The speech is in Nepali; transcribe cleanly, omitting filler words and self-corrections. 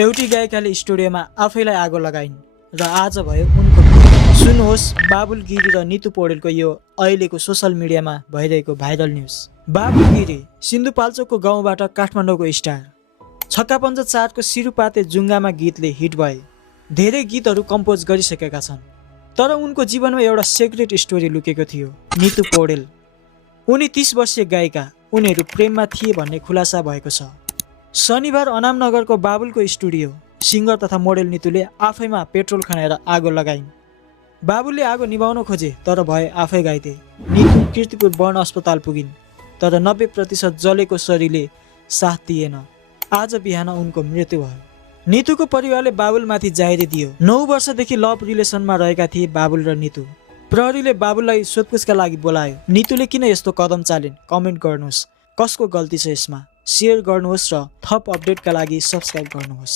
एउटी गायिकाले स्टुडियोमा आफैलाई आगो लगाइन् र आज भयो उनको मृत्यु। सुन्नुहोस् बाबुल गिरी र नितु पौडेलको यो अहिलेको सोसल मिडियामा भइरहेको भाइरल न्युज। बाबुल गिरी सिन्धुपाल्चोकको गाउँबाट काठमाडौँको स्टार। छक्का पञ्च 4 को सिरुपाते जुङ्गामा गीतले हिट भए। धेरै गीतहरू कम्पोज गरिसकेका छन्, तर उनको जीवनमा एउटा सिक्रेट स्टोरी लुकेको थियो। नितु पौडेल उनी 30 वर्षीय गायिका, उनीहरू प्रेममा थिए भन्ने खुलासा भएको छ। शनिबार अनामनगरको बाबुलको स्टुडियो सिङ्गर तथा मोडेल नितुले आफैमा पेट्रोल खनाएर आगो लगाइन्। बाबुलले आगो निभाउन खोजे तर भए आफै घाइते। नितु कीर्तिपुर वन अस्पताल पुगिन्, तर 90% जलेको शरीरले साथ दिएन। आज बिहान उनको मृत्यु भयो। नितुको परिवारले बाबुलमाथि जाहेरी दियो। 9 वर्षदेखि लभ रिलेसनमा रहेका थिए बाबुल र नितु। प्रहरीले बाबुललाई सोधपुछका लागि बोलायो। नितुले किन यस्तो कदम चालिन् कमेन्ट गर्नुहोस्। कसको गल्ती छ यसमा? सेयर गर्नुहोस् र थप अपडेटका लागि सब्स्क्राइब गर्नुहोस्।